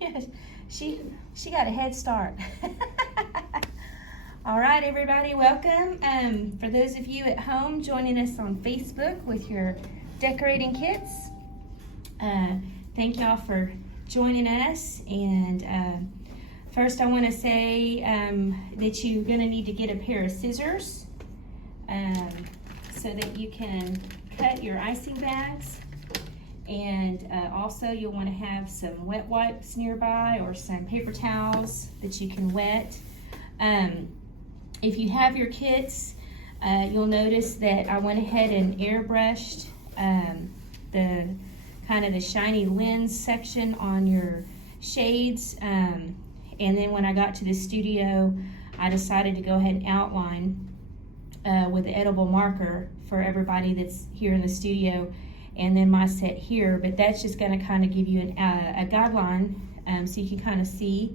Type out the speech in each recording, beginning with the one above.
Yeah, she got a head start. All right, everybody, welcome. For those of you at home joining us on Facebook with your decorating kits, thank y'all for joining us. And first, I want to say that you're going to need to get a pair of scissors so that you can cut your icing bags. And also you'll want to have some wet wipes nearby or some paper towels that you can wet. If you have your kits, you'll notice that I went ahead and airbrushed the kind of the shiny lens section on your shades. And then when I got to the studio, I decided to go ahead and outline with the edible marker for everybody that's here in the studio. And then my set here, but that's just going to kind of give you a guideline so you can kind of see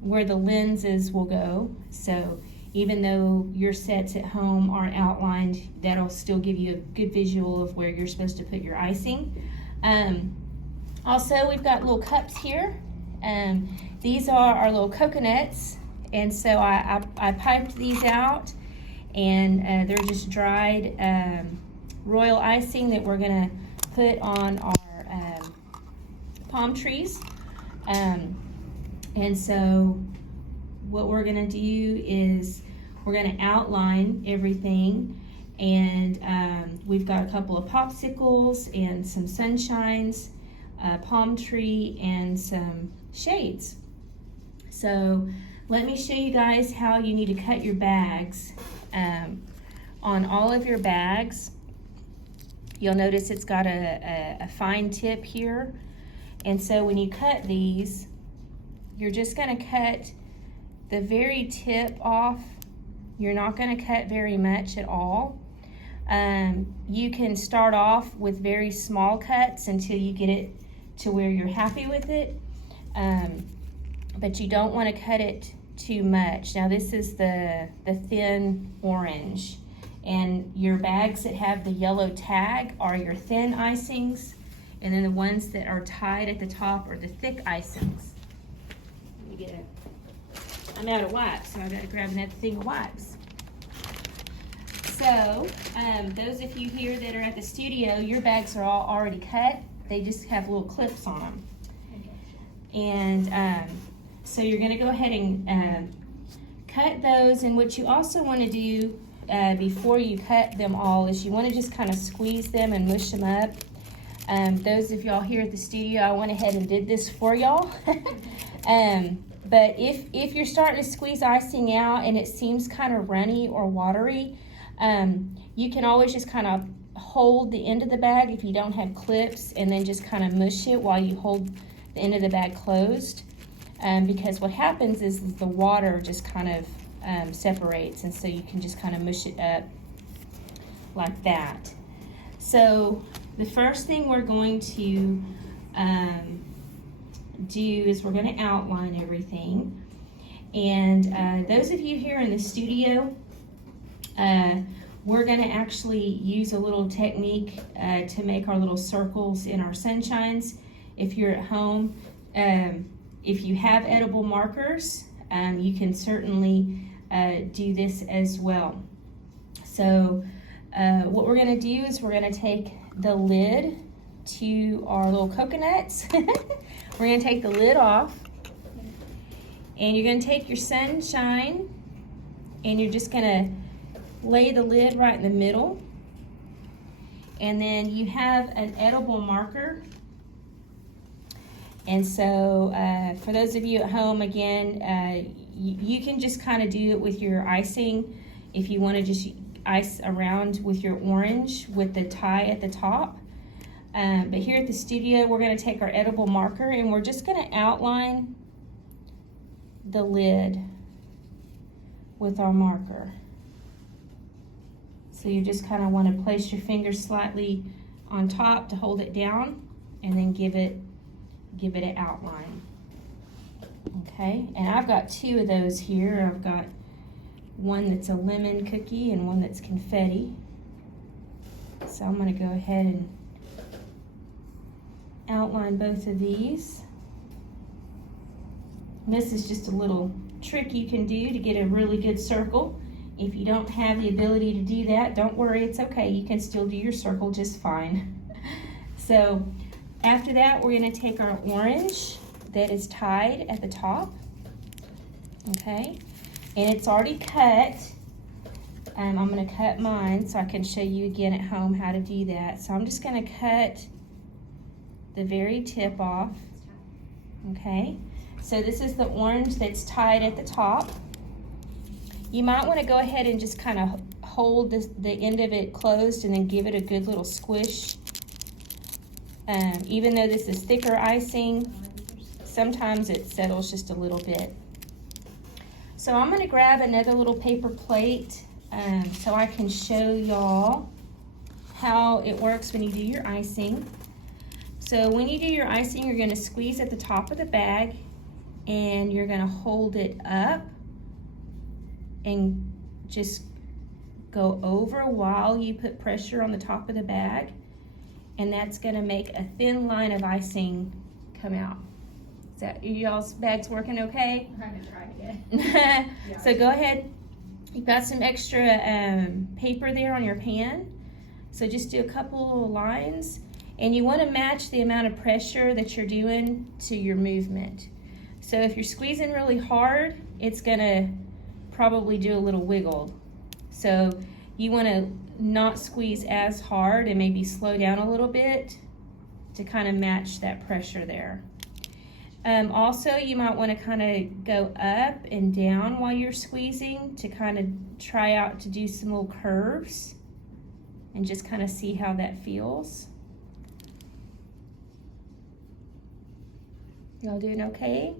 where the lenses will go. So even though your sets at home aren't outlined, that'll still give you a good visual of where you're supposed to put your icing. Also, we've got little cups here. These are our little coconuts, and so I piped these out, and they're just dried royal icing that we're going to put on our palm trees. And so what we're going to do is we're going to outline everything, and we've got a couple of popsicles and some sunshines, a palm tree, and some shades. So let me show you guys how you need to cut your bags. On all of your bags, you'll notice it's got a fine tip here. And so when you cut these, you're just going to cut the very tip off. You're not going to cut very much at all. You can start off with very small cuts until you get it to where you're happy with it. But you don't want to cut it too much. Now this is the thin orange. And your bags that have the yellow tag are your thin icings, and then the ones that are tied at the top are the thick icings. Let me get it. I'm out of wipes, so I gotta grab another thing of wipes. So, those of you here that are at the studio, your bags are all already cut. They just have little clips on them. And so you're gonna go ahead and cut those, and what you also wanna do before you cut them all is you want to just kind of squeeze them and mush them up. Those of y'all here at the studio, I went ahead and did this for y'all. But if you're starting to squeeze icing out and it seems kind of runny or watery, you can always just kind of hold the end of the bag if you don't have clips, and then just kind of mush it while you hold the end of the bag closed. Because what happens is the water just kind of separates, and so you can just kind of mush it up like that. So the first thing we're going to do is we're going to outline everything. And those of you here in the studio, we're going to actually use a little technique to make our little circles in our sunshines. If you're at home, if you have edible markers, you can certainly do this as well. So what we're going to do is we're going to take the lid to our little coconuts. We're going to take the lid off, and you're going to take your sunshine, and you're just going to lay the lid right in the middle. And then you have an edible marker. And so for those of you at home, again, you can just kind of do it with your icing if you want to just ice around with your orange with the tie at the top. But here at the studio, we're going to take our edible marker, and we're just going to outline the lid with our marker. So you just kind of want to place your finger slightly on top to hold it down, and then give it an outline. Okay, and I've got two of those here. I've got one that's a lemon cookie and one that's confetti. So I'm going to go ahead and outline both of these. This is just a little trick you can do to get a really good circle. If you don't have the ability to do that, don't worry, it's okay. You can still do your circle just fine. So after that, we're gonna take our orange that is tied at the top, okay? And it's already cut. I'm gonna cut mine so I can show you again at home how to do that. So I'm just gonna cut the very tip off, okay? So this is the orange that's tied at the top. You might wanna go ahead and just kind of hold the end of it closed and then give it a good little squish. Even though this is thicker icing, sometimes it settles just a little bit. So I'm gonna grab another little paper plate so I can show y'all how it works when you do your icing. So when you do your icing, you're gonna squeeze at the top of the bag and you're gonna hold it up and just go over while you put pressure on the top of the bag. And that's gonna make a thin line of icing come out. Is that, y'all's bags working okay? I'm gonna try again. So go ahead, you've got some extra paper there on your pan. So just do a couple little lines. And you wanna match the amount of pressure that you're doing to your movement. So if you're squeezing really hard, it's gonna probably do a little wiggle. So you wanna not squeeze as hard and maybe slow down a little bit to kind of match that pressure there. Also, you might want to kind of go up and down while you're squeezing to kind of try out to do some little curves and just kind of see how that feels. Y'all doing okay?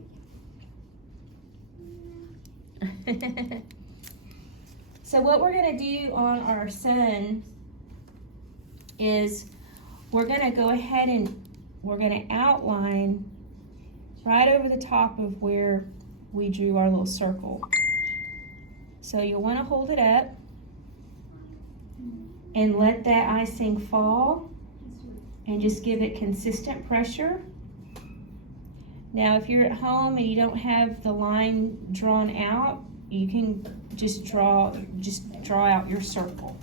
So what we're gonna do on our sun is we're gonna go ahead and we're gonna outline right over the top of where we drew our little circle. So you'll wanna hold it up and let that icing fall and just give it consistent pressure. Now if you're at home and you don't have the line drawn out, you can just draw out your circle.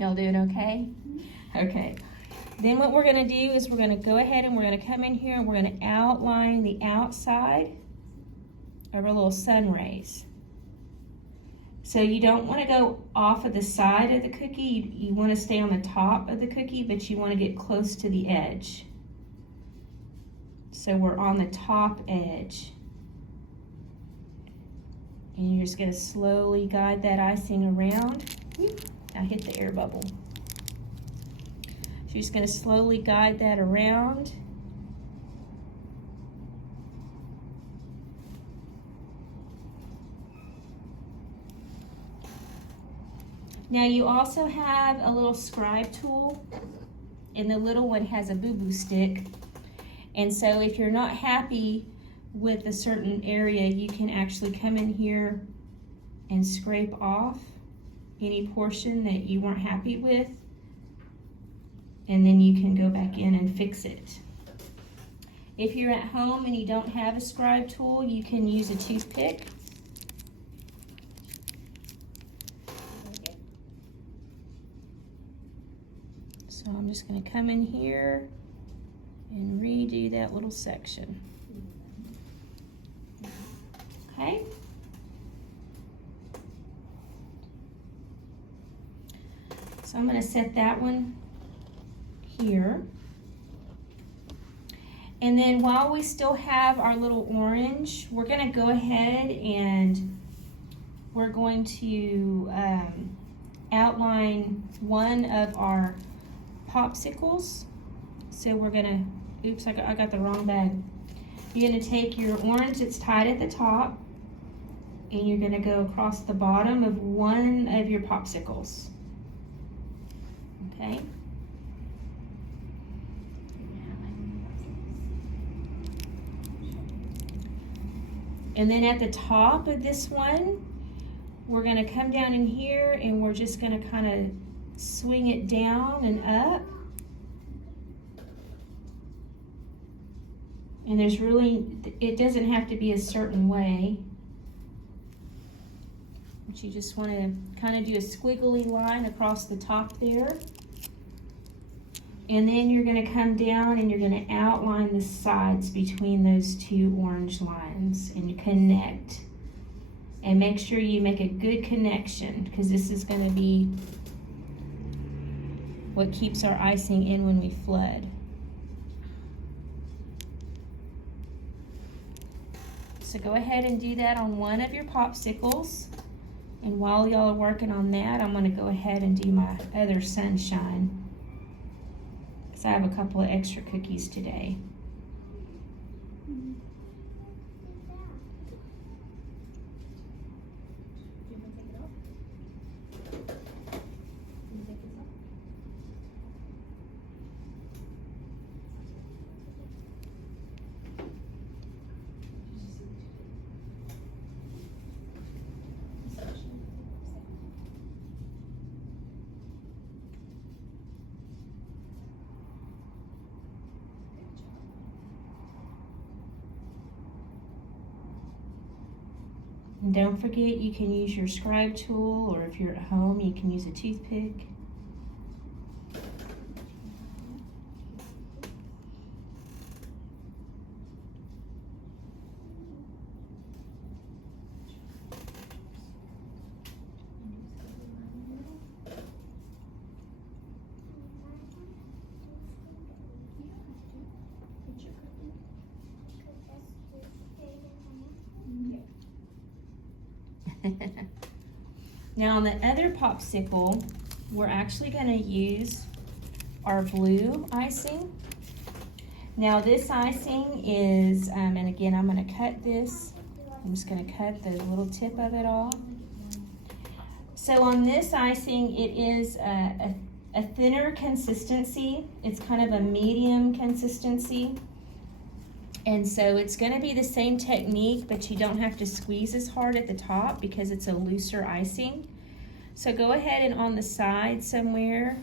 Y'all doing okay? Okay. Then what we're gonna do is we're gonna go ahead and we're gonna come in here and we're gonna outline the outside of our little sun rays. So you don't wanna go off of the side of the cookie, you wanna stay on the top of the cookie, but you wanna get close to the edge. So we're on the top edge. And you're just gonna slowly guide that icing around. I hit the air bubble. So you're just gonna slowly guide that around. Now you also have a little scribe tool, and the little one has a boo-boo stick. And so if you're not happy with a certain area, you can actually come in here and scrape off any portion that you weren't happy with, and then you can go back in and fix it. If you're at home and you don't have a scribe tool, you can use a toothpick. So I'm just going to come in here and redo that little section. Okay. So I'm going to set that one here. And then while we still have our little orange, we're going to go ahead and we're going to outline one of our popsicles. So we're going to, oops, I got the wrong bag. You're going to take your orange that's tied at the top, and you're going to go across the bottom of one of your popsicles. Okay? And then at the top of this one, we're going to come down in here and we're just going to kind of swing it down and up. And there's really, it doesn't have to be a certain way. But you just want to kind of do a squiggly line across the top there. And then you're going to come down and you're going to outline the sides between those two orange lines and connect. And make sure you make a good connection, because this is going to be what keeps our icing in when we flood. So go ahead and do that on one of your popsicles. And while y'all are working on that, I'm going to go ahead and do my other sunshine, because I have a couple of extra cookies today. And don't forget, you can use your scribe tool, or if you're at home, you can use a toothpick. Now on the other popsicle, we're actually going to use our blue icing. Now this icing is, and again I'm going to cut this. I'm just going to cut the little tip of it off. So on this icing, it is a thinner consistency. It's kind of a medium consistency. And so it's going to be the same technique, but you don't have to squeeze as hard at the top because it's a looser icing. So go ahead and on the side somewhere,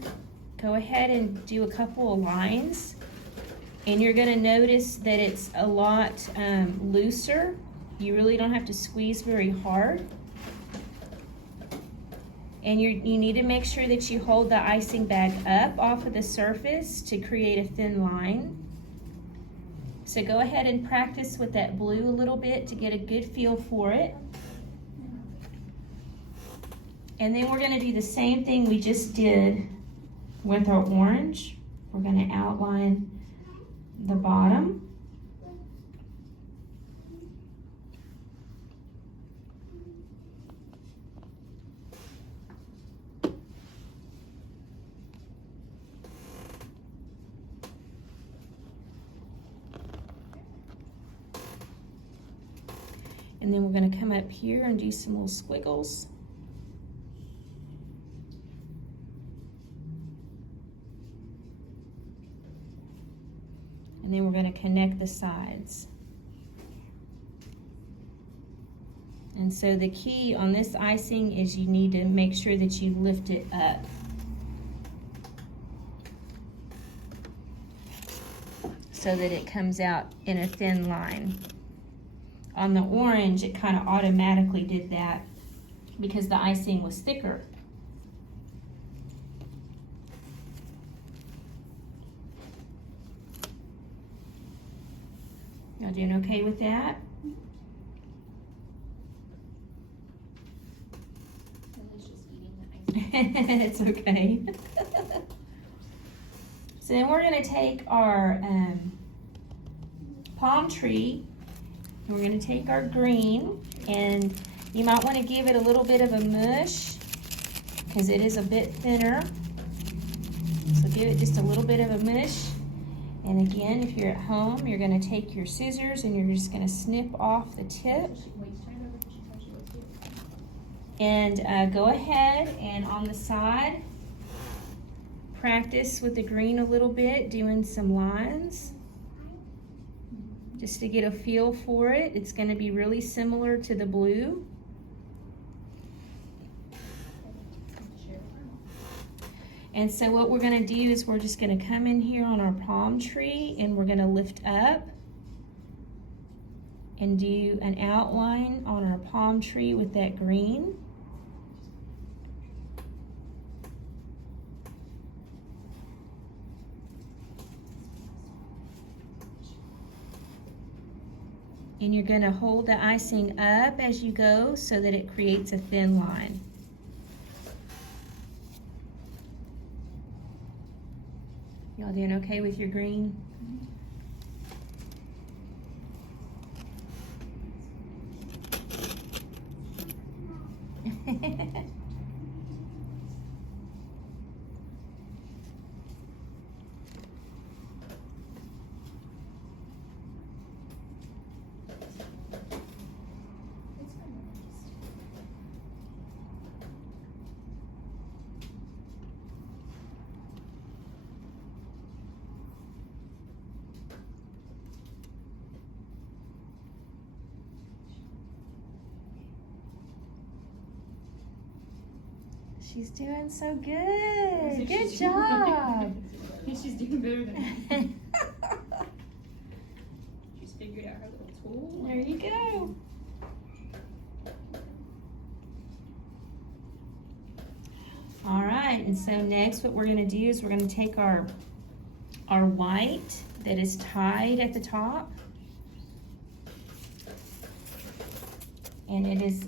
go ahead and do a couple of lines. And you're going to notice that it's a lot looser. You really don't have to squeeze very hard. And you need to make sure that you hold the icing bag up off of the surface to create a thin line. So go ahead and practice with that blue a little bit to get a good feel for it. And then we're going to do the same thing we just did with our orange. We're going to outline the bottom. And then we're going to come up here and do some little squiggles. And then we're going to connect the sides. And so the key on this icing is you need to make sure that you lift it up. So that it comes out in a thin line. On the orange, it kind of automatically did that because the icing was thicker. Y'all doing okay with that? It's okay. So then we're going to take our palm tree. We're going to take our green, and you might want to give it a little bit of a mush because it is a bit thinner. So give it just a little bit of a mush. And again, if you're at home, you're going to take your scissors and you're just going to snip off the tip. And go ahead and on the side, practice with the green a little bit, doing some lines. Just to get a feel for it. It's going to be really similar to the blue. And so what we're going to do is we're just going to come in here on our palm tree and we're going to lift up and do an outline on our palm tree with that green. And you're going to hold the icing up as you go so that it creates a thin line. Y'all doing okay with your green? She's doing so good. Good job. She's doing better than me. She's figured out her little tool. There you go. All right, and so next what we're going to do is we're going to take our white that is tied at the top. And it is,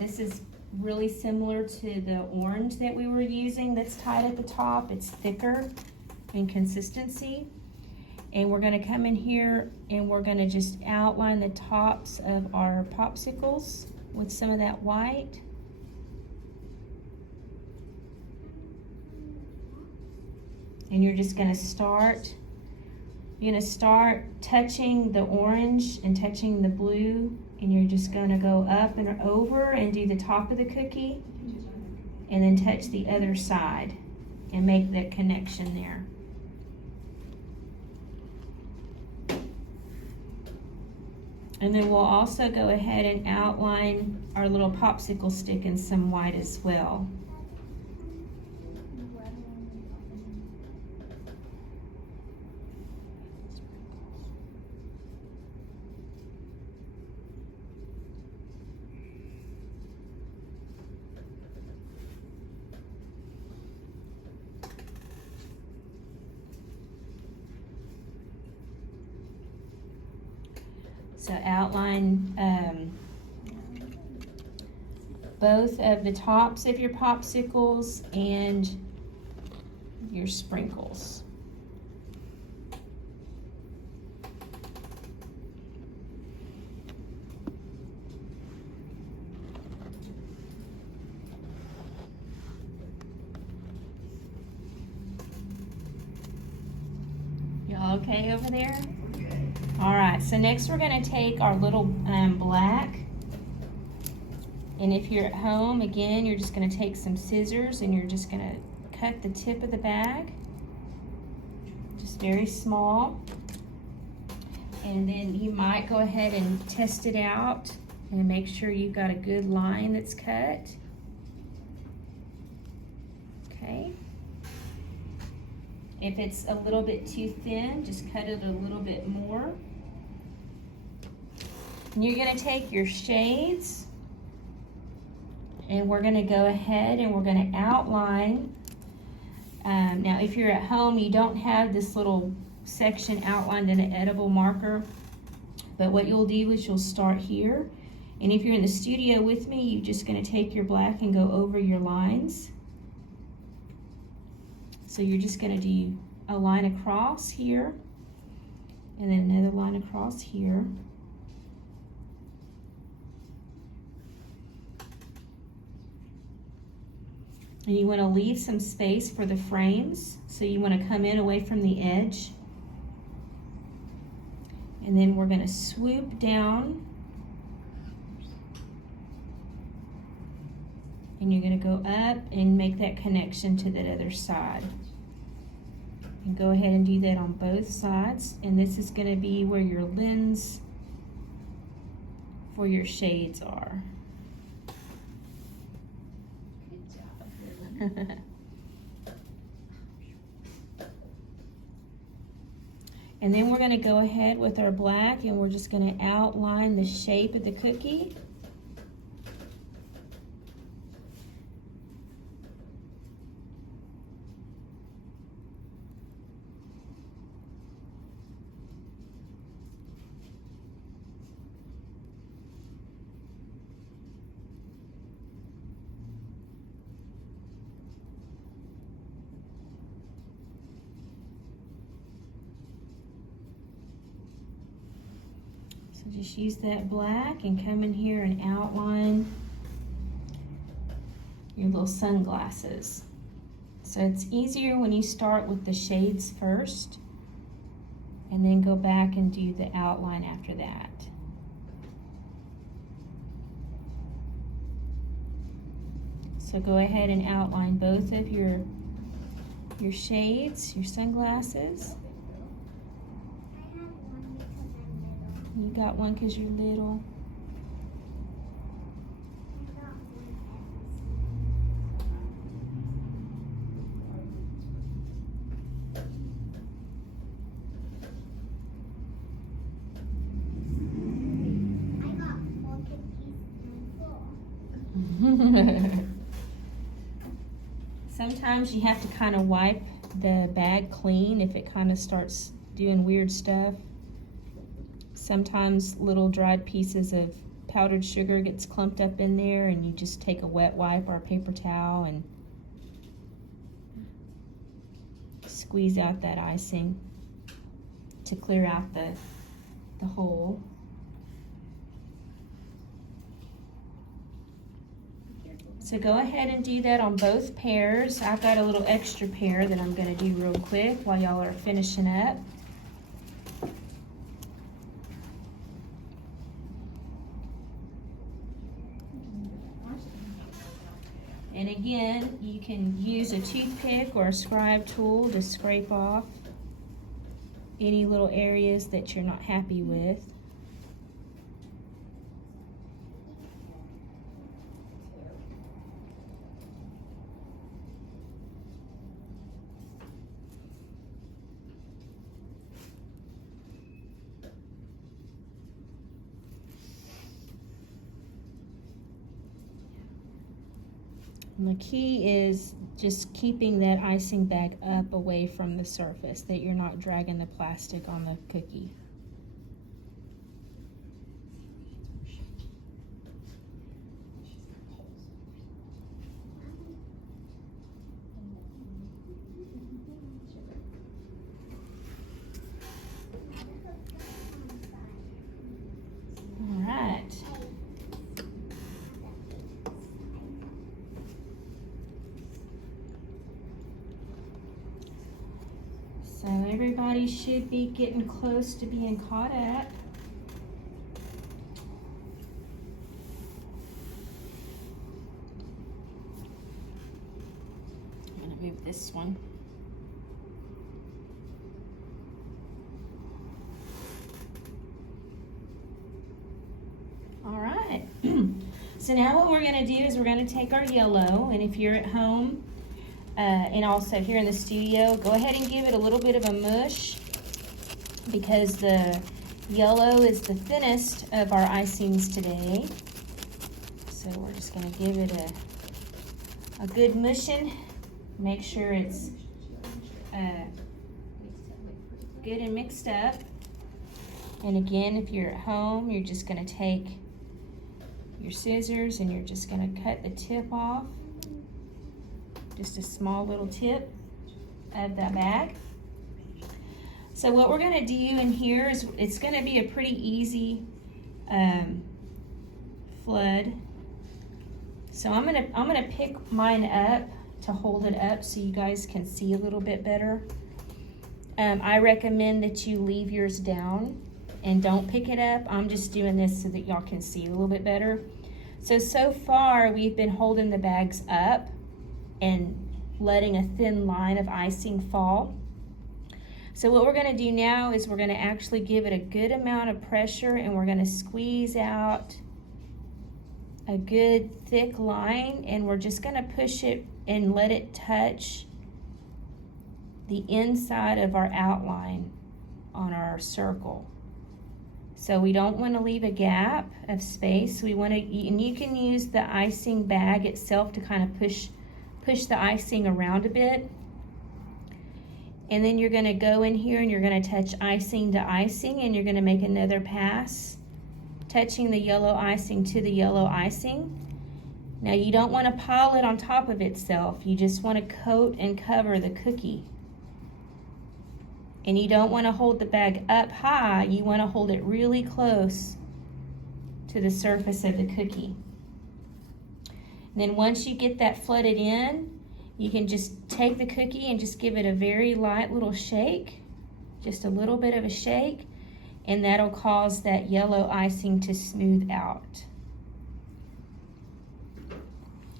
this is really similar to the orange that we were using that's tied at the top. It's thicker in consistency. And we're gonna come in here and we're gonna just outline the tops of our popsicles with some of that white. And you're just gonna start, touching the orange and touching the blue, and you're just gonna go up and over and do the top of the cookie and then touch the other side and make that connection there. And then we'll also go ahead and outline our little popsicle stick in some white as well. So outline both of the tops of your popsicles and your sprinkles. Y'all okay over there? All right, so next we're gonna take our little black, and if you're at home, again, you're just gonna take some scissors and you're just gonna cut the tip of the bag, just very small. And then you might go ahead and test it out and make sure you've got a good line that's cut. Okay. If it's a little bit too thin, just cut it a little bit more. And you're gonna take your shades and we're gonna go ahead and we're gonna outline. Now if you're at home, you don't have this little section outlined in an edible marker, but what you'll do is you'll start here. And if you're in the studio with me, you're just gonna take your black and go over your lines. So you're just gonna do a line across here and then another line across here. And you wanna leave some space for the frames. So you wanna come in away from the edge. And then we're gonna swoop down. And you're gonna go up and make that connection to that other side. And go ahead and do that on both sides. And this is gonna be where your lens for your shades are. Good job. And then we're gonna go ahead with our black and we're just gonna outline the shape of the cookie. So just use that black and come in here and outline your little sunglasses. So it's easier when you start with the shades first and then go back and do the outline after that. So go ahead and outline both of your shades, your sunglasses. You got one because you're little. Sometimes you have to kind of wipe the bag clean if it kind of starts doing weird stuff. Sometimes little dried pieces of powdered sugar gets clumped up in there and you just take a wet wipe or a paper towel and squeeze out that icing to clear out the hole. So go ahead and do that on both pairs. I've got a little extra pair that I'm going to do real quick while y'all are finishing up. And again, you can use a toothpick or a scribe tool to scrape off any little areas that you're not happy with. And the key is just keeping that icing bag up away from the surface, that you're not dragging the plastic on the cookie. All right. So everybody should be getting close to being caught up. I'm gonna move this one. All right. So now what we're gonna do is we're gonna take our yellow, and if you're at home, and also here in the studio, go ahead and give it a little bit of a mush because the yellow is the thinnest of our icings today. So we're just going to give it a good mushing. Make sure it's good and mixed up. And again, if you're at home, you're just going to take your scissors and you're just going to cut the tip off. Just a small little tip of that bag. So what we're going to do in here is it's going to be a pretty easy flood. So I'm gonna pick mine up to hold it up so you guys can see a little bit better. I recommend that you leave yours down and don't pick it up. I'm just doing this so that y'all can see a little bit better. So far we've been holding the bags up and letting a thin line of icing fall. So what we're going to do now is we're going to actually give it a good amount of pressure and we're going to squeeze out a good thick line, and we're just going to push it and let it touch the inside of our outline. on our circle. So we don't want to leave a gap of space. We want to, and you can use the icing bag itself to kind of push the icing around a bit. And then you're going to go in here and you're going to touch icing to icing, and you're going to make another pass, touching the yellow icing to the yellow icing. Now you don't want to pile it on top of itself. You just want to coat and cover the cookie. And you don't want to hold the bag up high. You want to hold it really close to the surface of the cookie. And then once you get that flooded in, you can just take the cookie and just give it a very light little shake, just a little bit of a shake, and that'll cause that yellow icing to smooth out.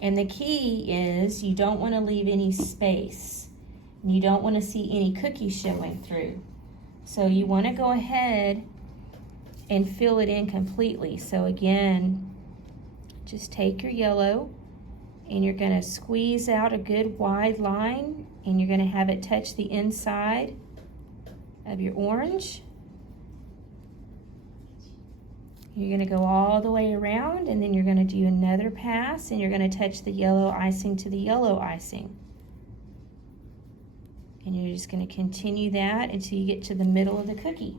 And the key is you don't want to leave any space. You don't want to see any cookies showing through. So you want to go ahead and fill it in completely. So again, just take your yellow and you're going to squeeze out a good wide line, and you're going to have it touch the inside of your orange. You're going to go all the way around, and then you're going to do another pass, and you're going to touch the yellow icing to the yellow icing. And you're just going to continue that until you get to the middle of the cookie.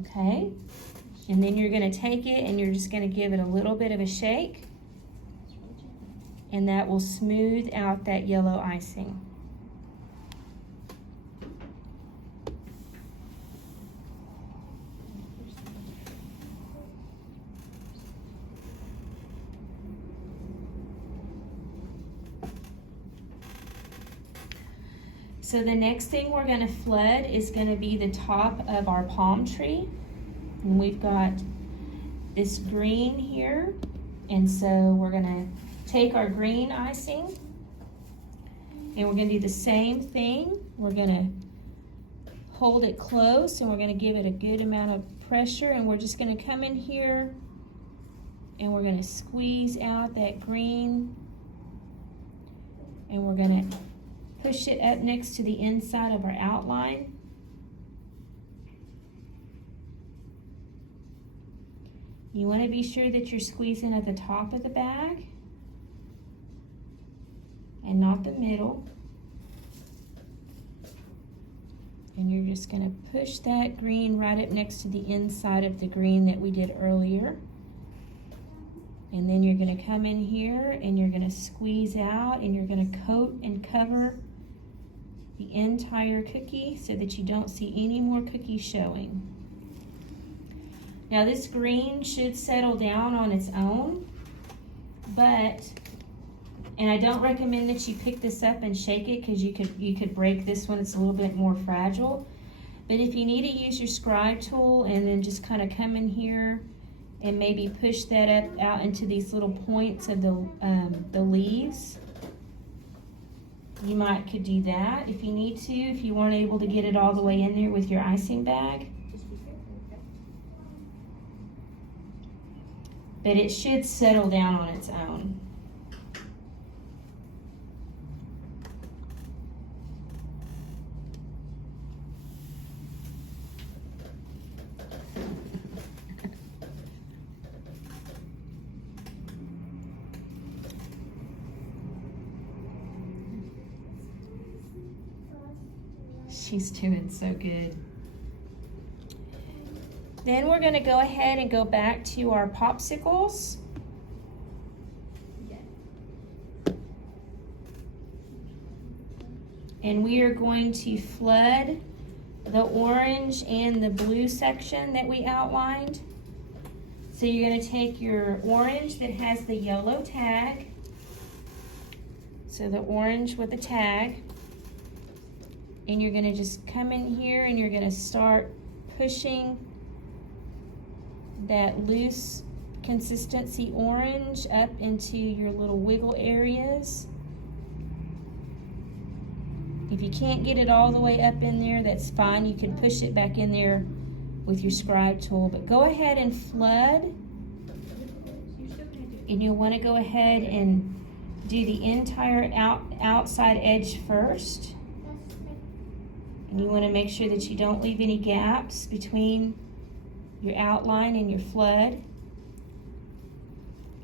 Okay? And then you're going to take it and you're just going to give it a little bit of a shake. And that will smooth out that yellow icing. So the next thing we're going to flood is going to be the top of our palm tree. And we've got this green here. And so we're going to take our green icing and we're going to do the same thing. We're going to hold it close and we're going to give it a good amount of pressure, and we're just going to come in here and we're going to squeeze out that green, and we're going to push it up next to the inside of our outline. You want to be sure that you're squeezing at the top of the bag and not the middle. And you're just going to push that green right up next to the inside of the green that we did earlier. And then you're going to come in here and you're going to squeeze out, and you're going to coat and cover the entire cookie so that you don't see any more cookies showing. Now this green should settle down on its own, and I don't recommend that you pick this up and shake it, because you could break this one. It's a little bit more fragile. But if you need to use your scribe tool and then just kind of come in here and maybe push that up out into these little points of the leaves, you could do that if you need to, if you weren't able to get it all the way in there with your icing bag. But it should settle down on its own. She's doing so good. Then we're going to go ahead and go back to our popsicles. And we are going to flood the orange and the blue section that we outlined. So you're going to take your orange that has the yellow tag. So the orange with the tag. And you're going to just come in here and you're going to start pushing that loose consistency orange up into your little wiggle areas. If you can't get it all the way up in there, that's fine. You can push it back in there with your scribe tool. But go ahead and flood. And you'll want to go ahead and do the entire outside edge first. And you want to make sure that you don't leave any gaps between your outline and your flood.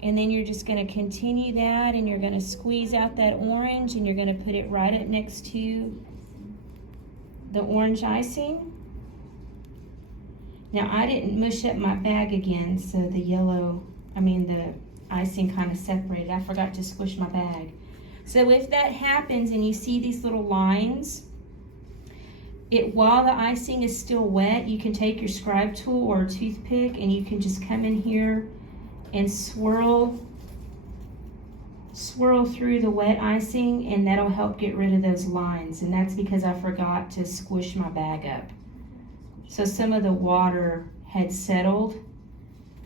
And then you're just going to continue that, and you're going to squeeze out that orange, and you're going to put it right up next to the orange icing. Now I didn't mush up my bag again, so the icing kind of separated. I forgot to squish my bag. So if that happens and you see these little lines, while the icing is still wet, you can take your scribe tool or a toothpick and you can just come in here and swirl through the wet icing, and that'll help get rid of those lines. And that's because I forgot to squish my bag up. So some of the water had settled,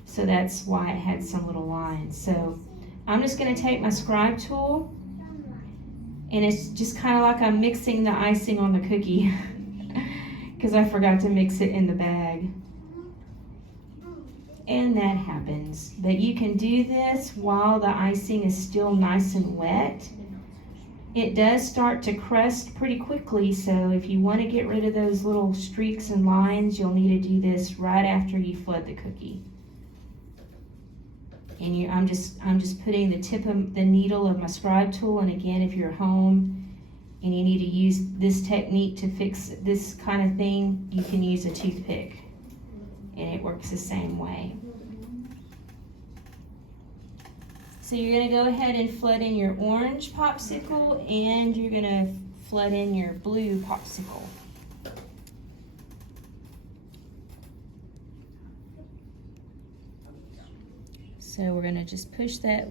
so that's why it had some little lines. So I'm just going to take my scribe tool, and it's just kind of like I'm mixing the icing on the cookie because I forgot to mix it in the bag. And that happens. But you can do this while the icing is still nice and wet. It does start to crust pretty quickly, so if you want to get rid of those little streaks and lines, you'll need to do this right after you flood the cookie. And I'm just putting the tip of the needle of my scribe tool, and again, if you're home and you need to use this technique to fix this kind of thing, you can use a toothpick, and it works the same way. So you're going to go ahead and flood in your orange popsicle, and you're going to flood in your blue popsicle. So we're going to just push that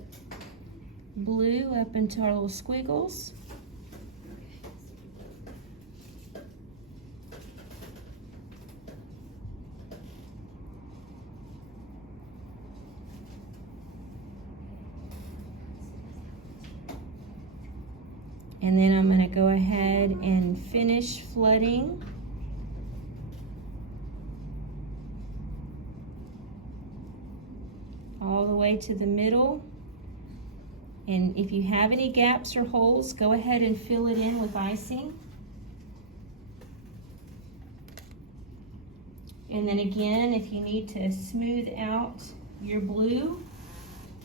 blue up into our little squiggles. And then I'm going to go ahead and finish flooding. All the way to the middle. And if you have any gaps or holes, go ahead and fill it in with icing. And then again, if you need to smooth out your blue,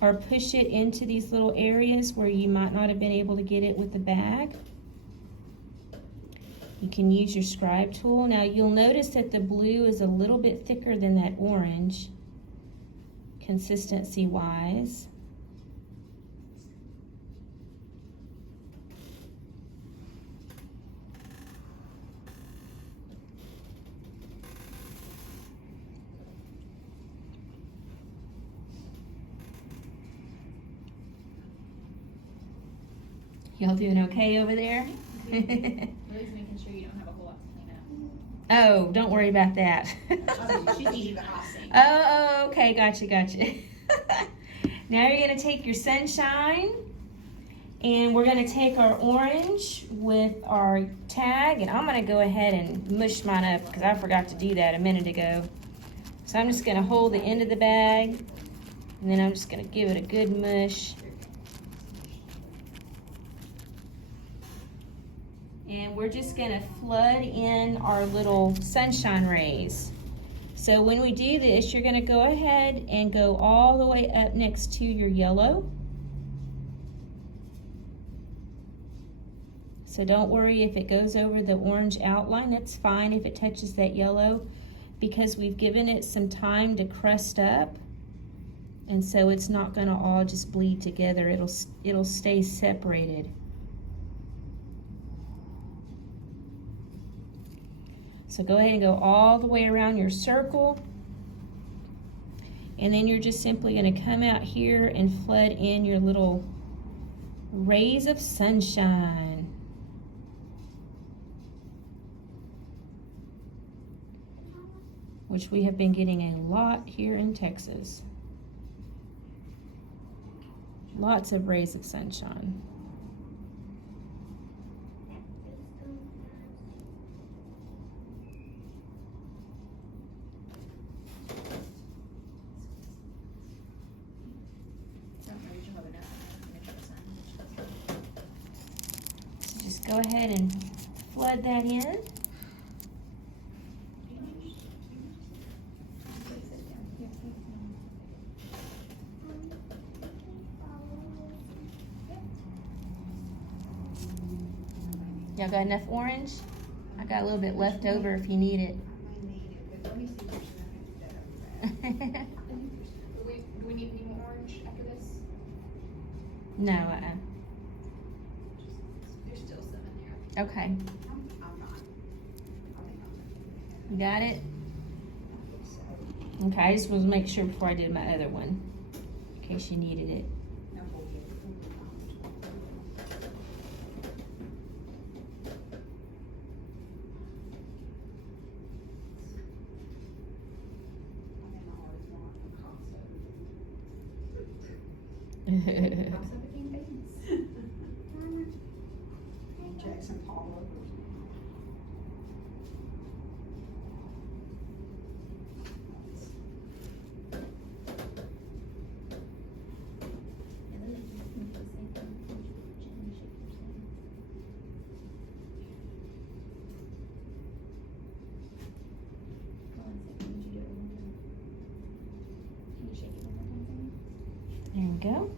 or push it into these little areas where you might not have been able to get it with the bag, you can use your scribe tool. Now you'll notice that the blue is a little bit thicker than that orange, consistency wise. Y'all doing okay over there? At least making sure you don't have a whole lot to clean Oh, don't worry about that. up. She's eating the icing. Oh, okay, gotcha. Now you're gonna take your sunshine, and we're gonna take our orange with our tag, and I'm gonna go ahead and mush mine up because I forgot to do that a minute ago. So I'm just gonna hold the end of the bag, and then I'm just gonna give it a good mush. And we're just gonna flood in our little sunshine rays. So when we do this, you're gonna go ahead and go all the way up next to your yellow. So don't worry if it goes over the orange outline, that's fine if it touches that yellow, because we've given it some time to crust up, and so it's not gonna all just bleed together, it'll stay separated. So go ahead and go all the way around your circle. And then you're just simply going to come out here and flood in your little rays of sunshine. Which we have been getting a lot here in Texas. Lots of rays of sunshine. Go ahead and flood that in. Y'all got enough orange? I got a little bit left over if you need it. I need it, but let me see if there's nothing to that. Do we need any more orange after this? No, There's still some in there. okay. I'm not. I think I'm. You got it? I think so. Okay, I just wanted to make sure before I did my other one, in case you needed it. No, we'll get it. I think I always want Picasso. Also became famous. Jackson Pollock. There you go.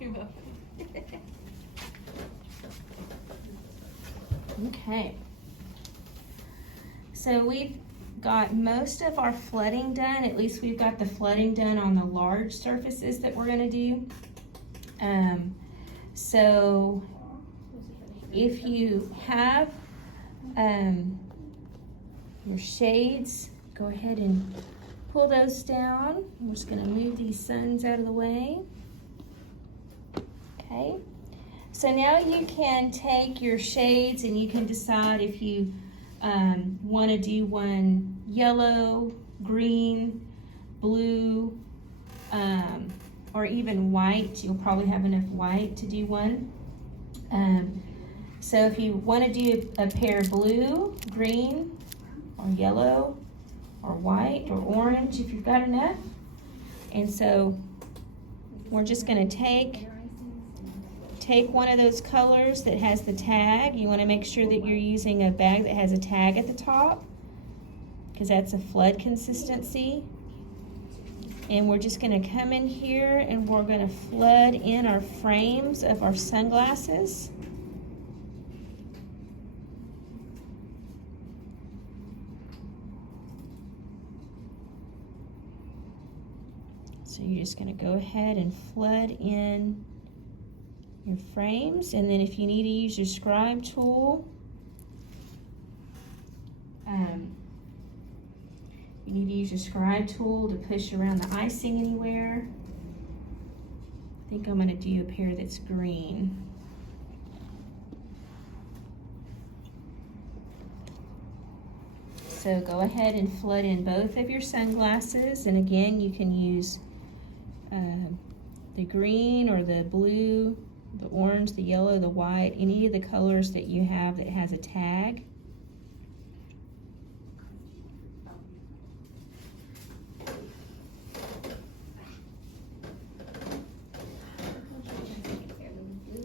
You're welcome. Okay. So we've got most of our flooding done. At least we've got the flooding done on the large surfaces that we're gonna do. So if you have your shades, go ahead and pull those down. I'm just gonna move these suns out of the way. Okay, so now you can take your shades and you can decide if you want to do one yellow, green, blue, or even white. You'll probably have enough white to do one. So if you want to do a pair blue, green, or yellow, or white, or orange, if you've got enough. And so we're just going to take one of those colors that has the tag. You want to make sure that you're using a bag that has a tag at the top, because that's a flood consistency. And we're just going to come in here and we're going to flood in our frames of our sunglasses. So you're just going to go ahead and flood in your frames, and then if you need to use your scribe tool, you need to use your scribe tool to push around the icing anywhere. I think I'm going to do a pair that's green. So go ahead and flood in both of your sunglasses, and again you can use the green or the blue, the orange, the yellow, the white, any of the colors that you have that has a tag.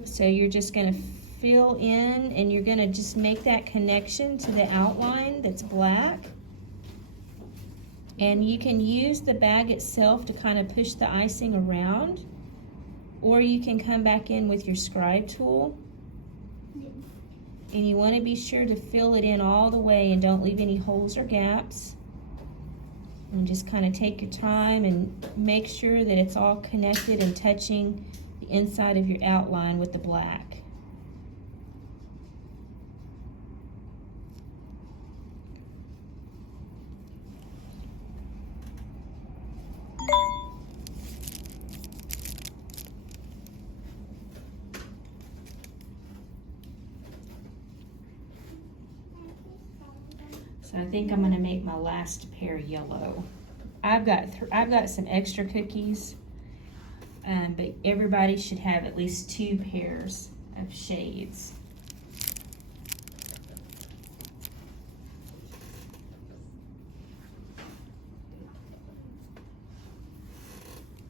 So you're just going to fill in and you're going to just make that connection to the outline that's black. And you can use the bag itself to kind of push the icing around, or you can come back in with your scribe tool. And you want to be sure to fill it in all the way and don't leave any holes or gaps. And just kind of take your time and make sure that it's all connected and touching the inside of your outline with the black. So I think I'm gonna make my last pair yellow. I've got some extra cookies, but everybody should have at least 2 pairs of shades.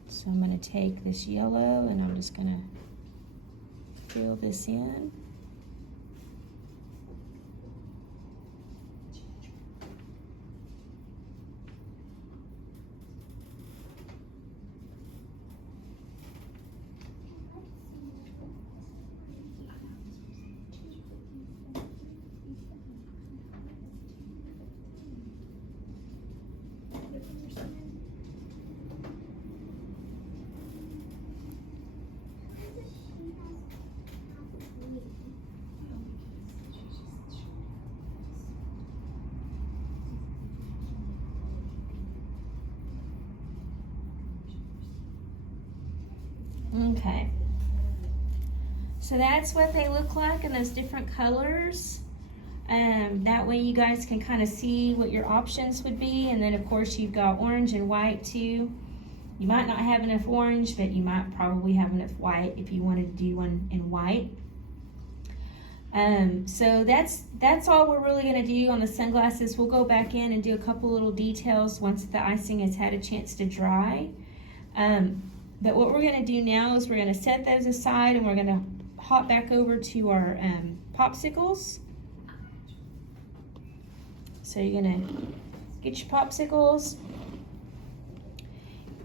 So I'm gonna take this yellow and I'm just gonna fill this in. Okay. So that's what they look like in those different colors. That way you guys can kind of see what your options would be. And then of course you've got orange and white too. You might not have enough orange, but you might probably have enough white if you wanted to do one in white. So that's all we're really gonna do on the sunglasses. We'll go back in and do a couple little details once the icing has had a chance to dry. But what we're gonna do now is we're gonna set those aside and we're gonna hop back over to our popsicles. So you're gonna get your popsicles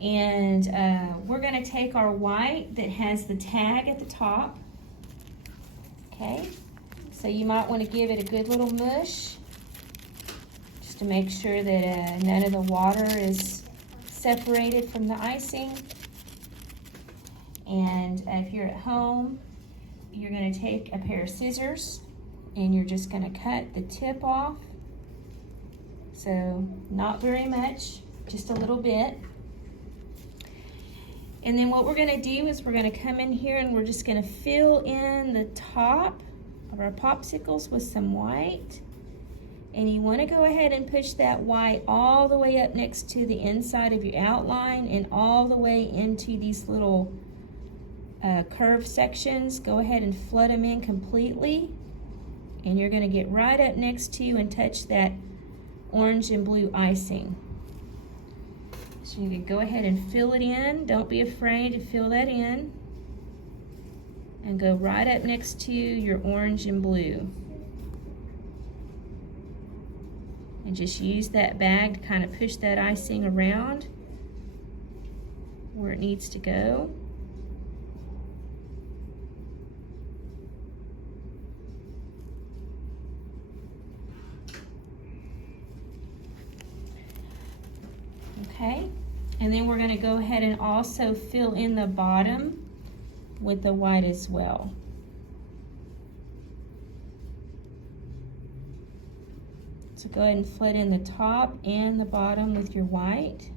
and we're gonna take our white that has the tag at the top. Okay, so you might wanna give it a good little mush just to make sure that none of the water is separated from the icing. And if you're at home, you're gonna take a pair of scissors and you're just gonna cut the tip off. So not very much, just a little bit. And then what we're gonna do is we're gonna come in here and we're just gonna fill in the top of our popsicles with some white. And you wanna go ahead and push that white all the way up next to the inside of your outline and all the way into these little curved sections. Go ahead and flood them in completely. And you're gonna get right up next to and touch that orange and blue icing. So you can go ahead and fill it in. Don't be afraid to fill that in. And go right up next to your orange and blue. And just use that bag to kind of push that icing around where it needs to go. Okay, and then we're going to go ahead and also fill in the bottom with the white as well. So go ahead and flood in the top and the bottom with your white.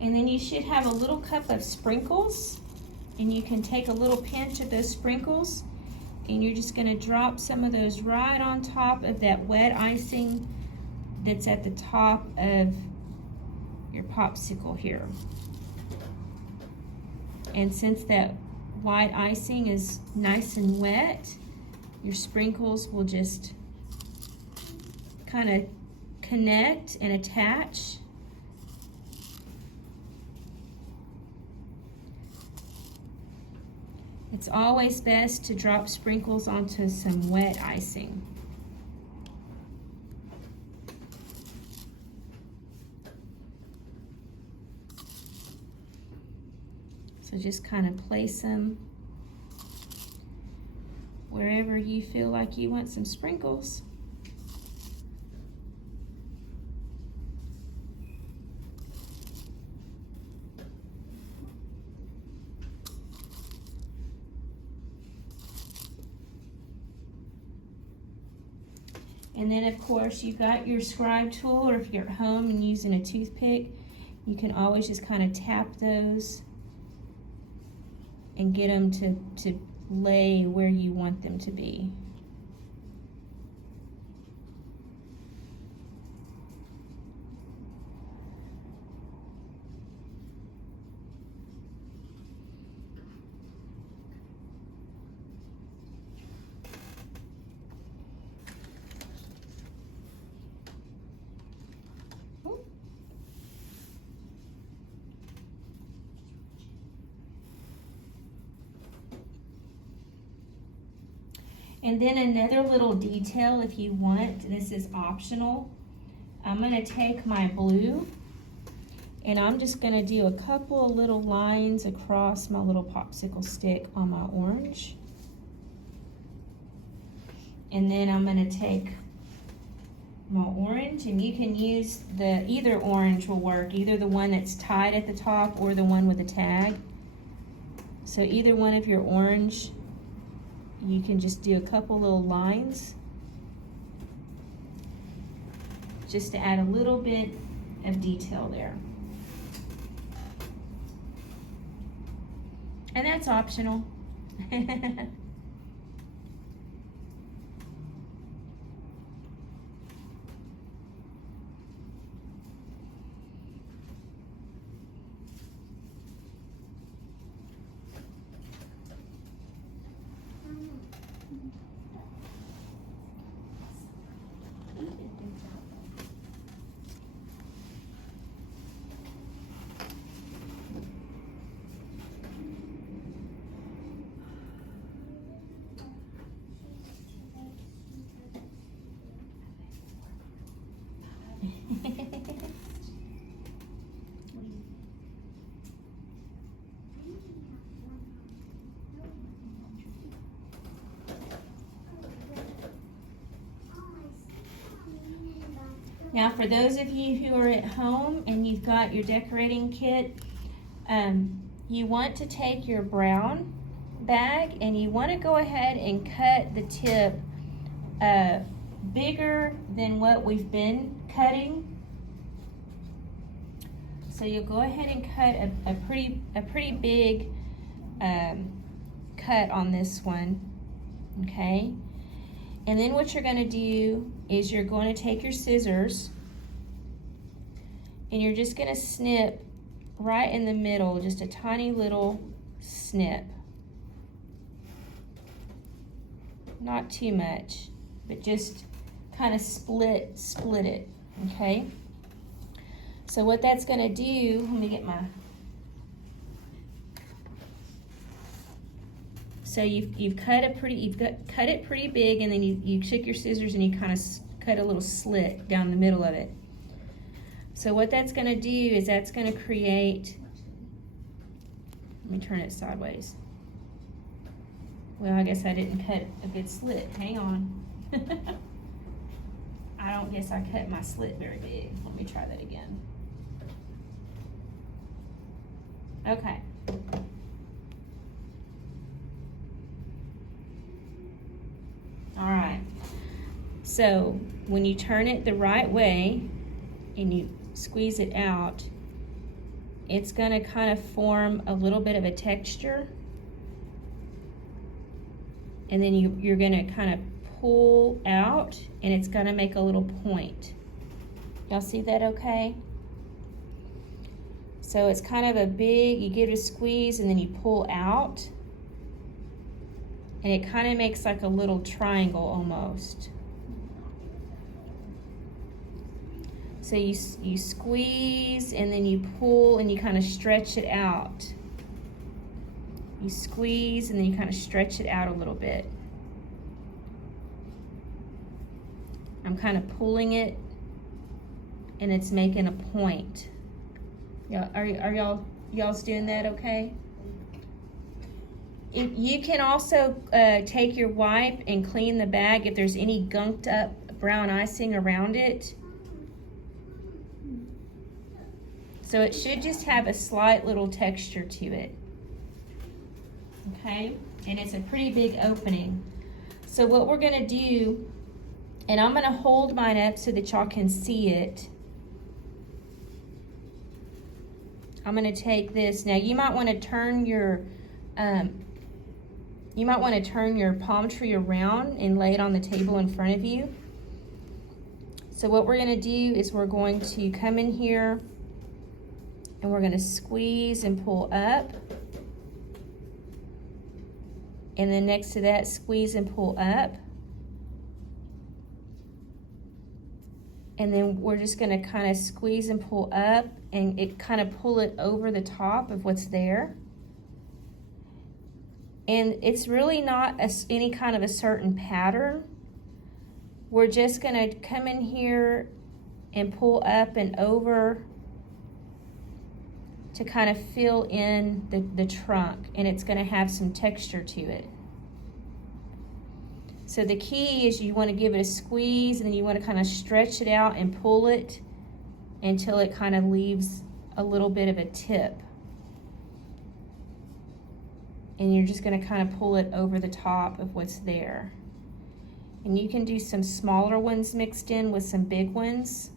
And then you should have a little cup of sprinkles, and you can take a little pinch of those sprinkles and you're just going to drop some of those right on top of that wet icing that's at the top of your popsicle here. And since that white icing is nice and wet, your sprinkles will just kind of connect and attach. It's always best to drop sprinkles onto some wet icing. So just kind of place them wherever you feel like you want some sprinkles. And then of course you've got your scribe tool, or if you're at home and using a toothpick, you can always just kind of tap those and get them to lay where you want them to be. And then another little detail, if you want, this is optional. I'm gonna take my blue and I'm just gonna do a couple of little lines across my little popsicle stick on my orange. And then I'm gonna take my orange, and you can use either orange will work, either the one that's tied at the top or the one with a tag. So either one of your orange, you can just do a couple little lines just to add a little bit of detail there. And that's optional. Now, for those of you who are at home and you've got your decorating kit, you want to take your brown bag and you want to go ahead and cut the tip bigger than what we've been cutting. So you'll go ahead and cut a pretty big cut on this one, okay? And then what you're going to do is you're going to take your scissors and you're just going to snip right in the middle, just a tiny little snip. Not too much, but just kind of split it, okay? So what that's going to do, let me get my, so you've cut it pretty big, and then you took your scissors and you kind of cut a little slit down the middle of it. So what that's going to do is that's going to create, let me turn it sideways. Well, I guess I didn't cut a good slit. Hang on. I don't guess I cut my slit very big. Let me try that again. Okay. All right. So when you turn it the right way and you squeeze it out, it's going to kind of form a little bit of a texture. And then you're going to kind of pull out, and it's going to make a little point. Y'all see that okay? So it's kind of a big, you give it a squeeze and then you pull out, and it kind of makes like a little triangle almost. So you squeeze and then you pull and you kind of stretch it out. You squeeze and then you kind of stretch it out a little bit. I'm kind of pulling it and it's making a point. Are y'all's doing that okay? You can also take your wipe and clean the bag if there's any gunked up brown icing around it. So it should just have a slight little texture to it. Okay, and it's a pretty big opening. So what we're gonna do And I'm gonna hold mine up so that y'all can see it. I'm gonna take this. Now you might wanna turn your, palm tree around and lay it on the table in front of you. So what we're gonna do is we're going to come in here and we're gonna squeeze and pull up. And then next to that, squeeze and pull up. And then we're just gonna kind of squeeze and pull up and it kind of pull it over the top of what's there. And it's really not any kind of a certain pattern. We're just gonna come in here and pull up and over to kind of fill in the trunk, and it's gonna have some texture to it. So the key is you want to give it a squeeze and then you want to kind of stretch it out and pull it until it kind of leaves a little bit of a tip. And you're just going to kind of pull it over the top of what's there. And you can do some smaller ones mixed in with some big ones.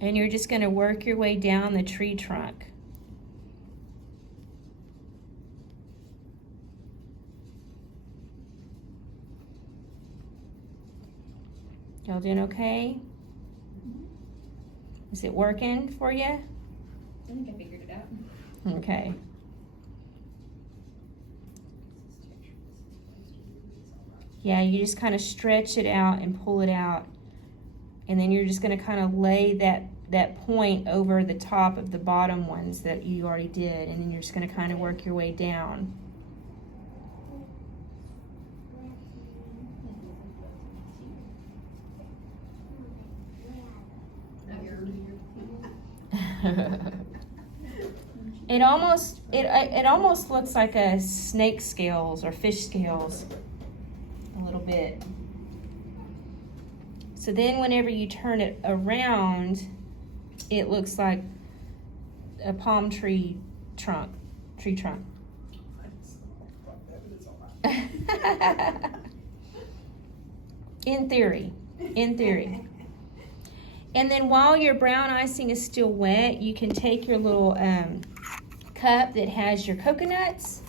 And you're just going to work your way down the tree trunk. Y'all doing okay? Is it working for you? I think I figured it out. Okay. Yeah, you just kind of stretch it out and pull it out. And then you're just going to kind of lay that point over the top of the bottom ones that you already did. And then you're just going to kind of work your way down. It almost looks like a snake scales or fish scales a little bit. So then whenever you turn it around, it looks like a palm tree trunk. In theory. And then while your brown icing is still wet, you can take your little cup that has your coconuts,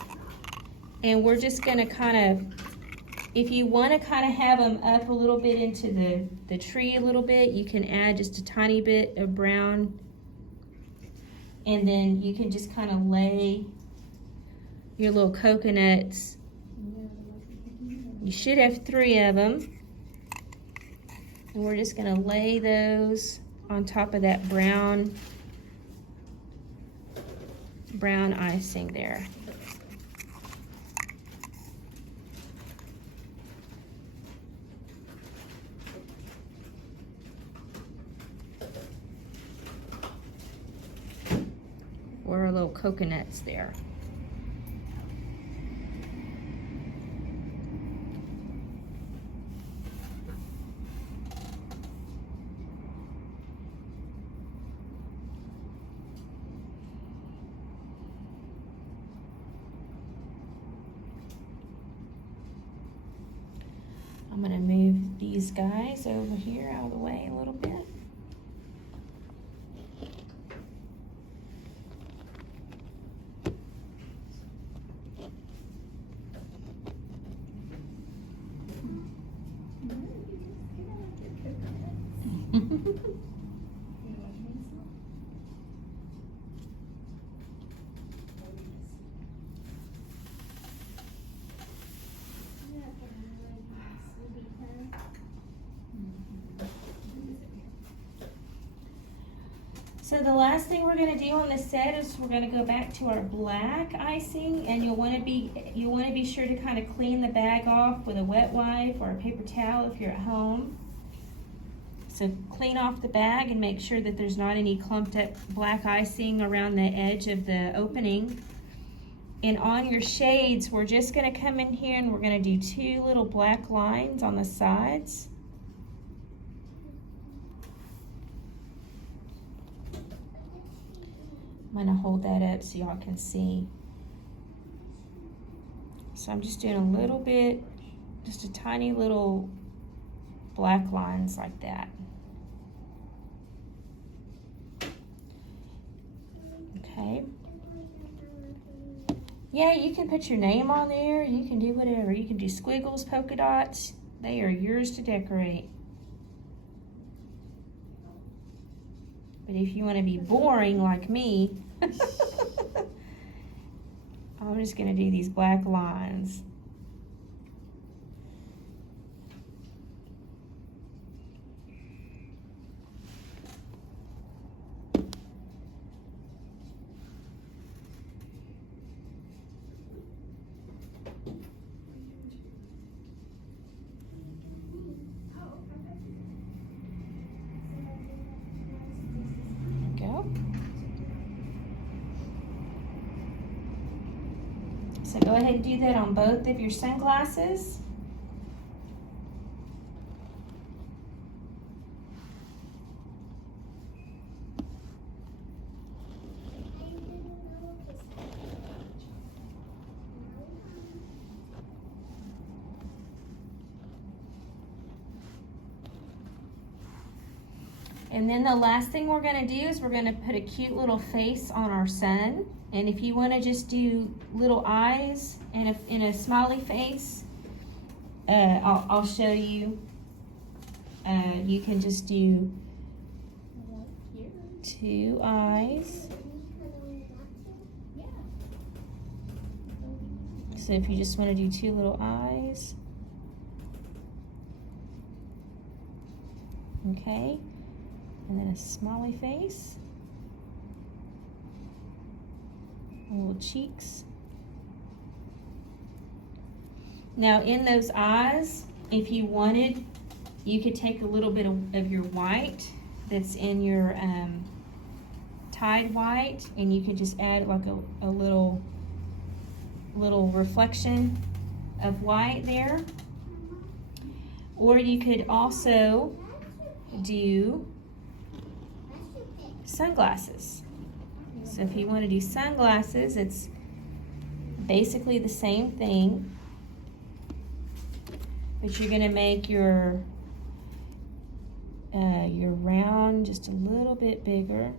and we're just gonna kind of, if you want to kind of have them up a little bit into the tree a little bit, you can add just a tiny bit of brown, and then you can just kind of lay your little coconuts. You should have 3 of them. And we're just gonna lay those on top of that brown icing there. Or our little coconuts there. I'm gonna move these guys over here out of the way a little bit. So the last thing we're going to do on this set is we're going to go back to our black icing, and you'll want to be sure to kind of clean the bag off with a wet wipe or a paper towel if you're at home. So clean off the bag and make sure that there's not any clumped up black icing around the edge of the opening. And on your shades, we're just going to come in here and we're going to do 2 little black lines on the sides. I'm going to hold that up so y'all can see. So I'm just doing a little bit, just a tiny little black lines like that. Okay. Yeah, you can put your name on there. You can do whatever. You can do squiggles, polka dots. They are yours to decorate. But if you want to be boring like me, I'm just going to do these black lines. So go ahead and do that on both of your sunglasses. And then the last thing we're gonna do is we're gonna put a cute little face on our sun. And if you wanna just do little eyes and in a smiley face, I'll show you. You can just do 2 eyes. So if you just wanna do 2 little eyes. Okay. And then a smiley face, little cheeks. Now in those eyes, if you wanted, you could take a little bit of your white that's in your Tide white, and you could just add like a little reflection of white there. Or you could also do sunglasses. So if you want to do sunglasses, it's basically the same thing, but you're going to make your round just a little bit bigger.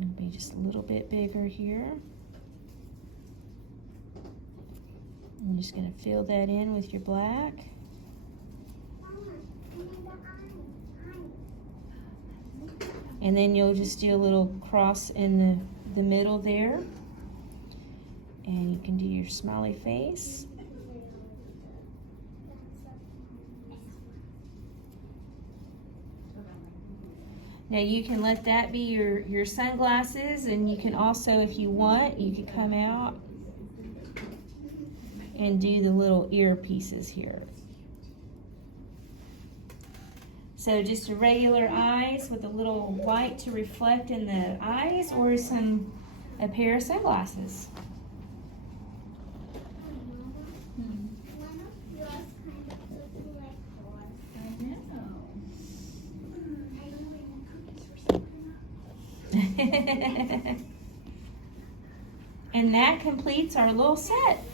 It'll be just a little bit bigger here. I'm just going to fill that in with your black. And then you'll just do a little cross in the middle there. And you can do your smiley face. Now you can let that be your sunglasses, and you can also, if you want, you could come out and do the little ear pieces here. So just a regular eyes with a little white to reflect in the eyes, or a pair of sunglasses. And that completes our little set.